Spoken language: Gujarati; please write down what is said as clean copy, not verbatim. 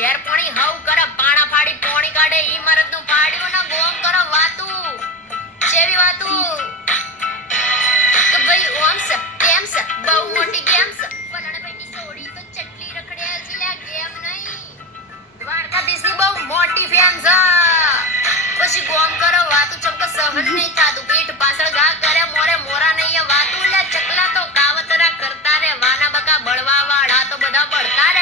લેર પોણી હવ કરે પાણા ફાડી પોણી કાઢે ઈ મરદનું ફાડ્યું ને ગોમ કરો વાતું જેવી વાતું કે ભાઈ ઓમ છે તેમ છે બહુ મોટી ગેમ છે ફલાણા ભાઈની સોડી તો ચટલી રખડ્યા છે લે ગેમ નહીં દ્વારકાધીશની બહુ મોટી ફેમ છે પછી ગોમ કરો વાતું ચમકે સહન નહીં થાતું પીઠ પાછળ ઘા કરે મોરે મોરા નહીં વાતું લે ચકલા તો કાવતરા કરતા રે વાના બકા બળવા વાળા તો બધા બળતા રે